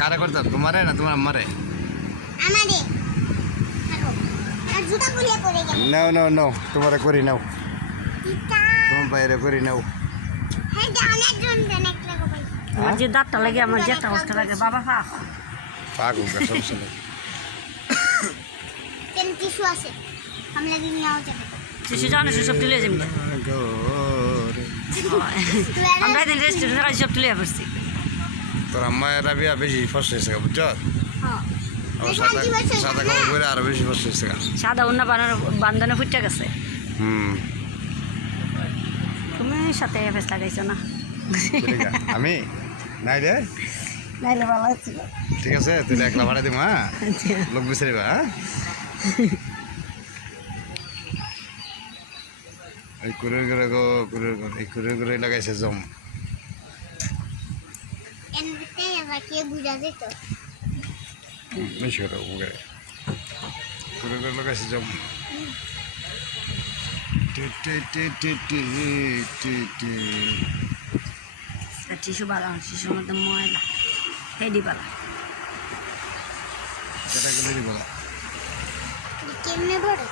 কারে করতে তোমারে না তোমার আমারে আমারে আর জুতা খুলে পড়ে গেল নাও নাও নাও তোমারে করি নাও টিটা তোমার বাইরে করি নাও হ্যাঁ জানার জন্য অনেক লাগো ভাই আমার যে দাঁতটা লাগে আমার যে একটা অবস্থা লাগে বাবা পা পাগু সমস্যা নেই কেন টিস্যু আছে আমরা দিন নাও যাবে শিশু জানে সব তুলে যাবি আমরা দিন রেস্টুরেন্টে সব তুলে পড়ছি তোর আম্মা এরা বিয়া বেশি ফসল হয়েছে বুঝছ হ্যাঁ সাদা কাপড় পরে আরো বেশি ফসল হয়েছে সাদা অন্য বান্ধনে ফুটে গেছে হুম তুমি সাথে ফেস লাগাইছো না আমি নাই রে নাইলে ভালো ছিল ঠিক আছে তুই একলা ভাড়া দিব হ্যাঁ লোক বিচারিবা হ্যাঁ এই কুড়ের করে গো কুড়ের করে লাগাইছে জম এনতে রাখিয়ে বুঝা যেত বেশি করে কুড়ের করে লাগাইছে জম শিশু বালা শিশুর মধ্যে ময়লা হেডি বালা এটা গেলে বলা কেমনে বড়